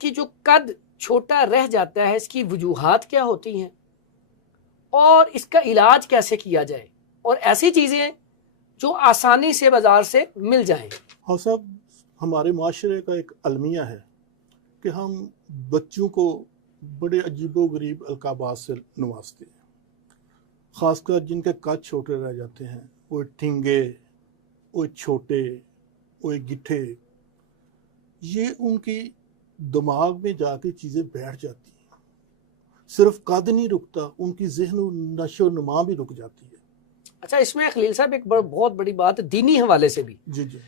کہ جو قد چھوٹا رہ جاتا ہے اس کی وجوہات کیا ہوتی ہیں اور اس کا علاج کیسے کیا جائے، اور ایسی چیزیں جو آسانی سے بازار سے مل جائیں؟ ہاں صاحب، ہمارے معاشرے کا ایک المیہ ہے کہ ہم بچوں کو بڑے عجیب و غریب القابات سے نوازتے ہیں، خاص کر جن کے قد چھوٹے رہ جاتے ہیں، وہ ٹھنگے، وہ چھوٹے، وہ گٹھے، یہ ان کی دماغ میں جا کے چیزیں بیٹھ جاتی ہیں۔ صرف قد نہیں رکتا، ان کی ذہن و نشو و نما بھی رک جاتی ہے۔ اچھا، اس میں خلیل صاحب ایک بہت بڑی بات دینی حوالے سے بھی، جی جی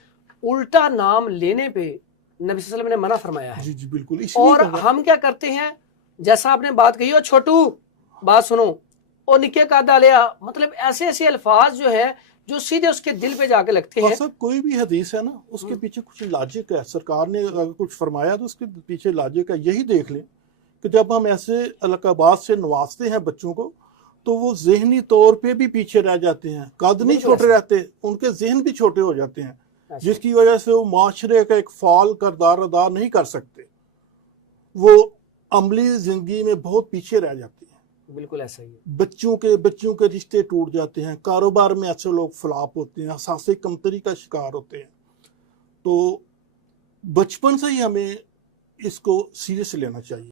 الٹا نام لینے پہ نبی صلی اللہ علیہ وسلم نے منع فرمایا ہے۔ جی جی بالکل، اس لیے اور ہم کیا کرتے ہیں، جیسا آپ نے بات کہی، اور چھوٹو بات سنو، اور نکے کا دالیا، مطلب ایسے ایسے الفاظ جو ہے جو سیدھے اس کے دل پہ جا کے لگتے ہیں۔ سب کوئی بھی حدیث ہے نا، اس کے پیچھے کچھ لاجک ہے، سرکار نے اگر کچھ فرمایا تو اس کے پیچھے لاجک ہے۔ یہی دیکھ لیں کہ جب ہم ایسے القابات سے نوازتے ہیں بچوں کو تو وہ ذہنی طور پہ بھی پیچھے رہ جاتے ہیں، قد نہیں چھوٹے رہتے، ان کے ذہن بھی چھوٹے ہو جاتے ہیں، جس کی وجہ سے وہ معاشرے کا ایک فعال کردار ادا نہیں کر سکتے، وہ عملی زندگی میں بہت پیچھے رہ جاتے ہیں۔ بالکل ایسا ہی ہے، بچوں کے رشتے ٹوٹ جاتے ہیں، کاروبار میں ایسے لوگ فلاپ ہوتے ہیں، احساس کمتری کا شکار ہوتے ہیں۔ تو بچپن سے ہی ہمیں اس کو سیریس لینا چاہیے۔